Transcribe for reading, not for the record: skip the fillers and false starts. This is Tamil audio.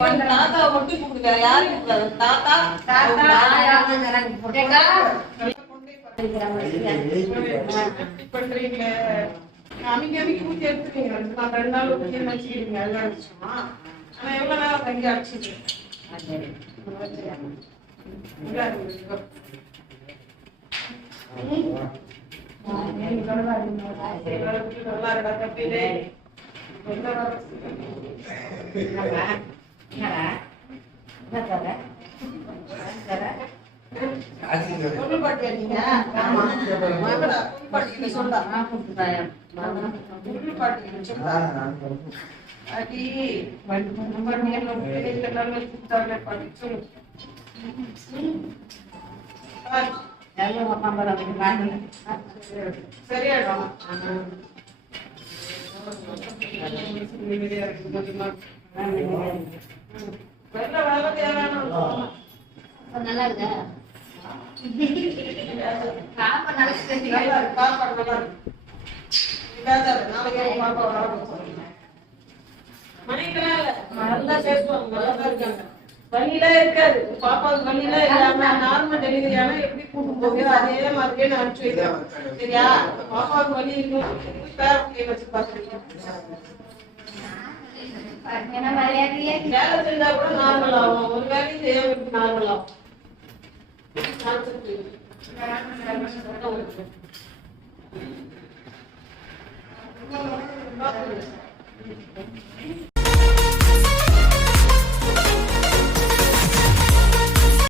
தாத்தாவை மட்டும் கூப்பிடு, வேற யாரும் கூப்பிடாது. தாத்தா பண்றீங்களே அமைக்க ஊத்தி எடுத்துக்கீங்க. நான் 2 நாள் ஊத்தி வச்சுக்கிறீங்க. அதெல்லாம் அடிச்சோமா? ஆனா எவ்வளவு நேரம் தங்கி அடிச்சுட்டு சரியா நல்லா இருக்கு. வலியெல்லாம் இருக்காது. பாப்பாவுக்கு வலியெல்லாம் இல்லாம நார்மல் டெலிவரி ஆனா எப்படி கூட்டும் போது அதே மாதிரியே நான் அனுப்பிச்சு வைக்கிறேன். சரியா? பாப்பாவுக்கு வலி இருக்கும் பேரப்பிள்ளைய வச்சு பாத்துருக்கேன். வேலை செஞ்சா கூட நார்மல் ஆகும். ஒரு வேலையும் செய்ய நார்மல் ஆகும்.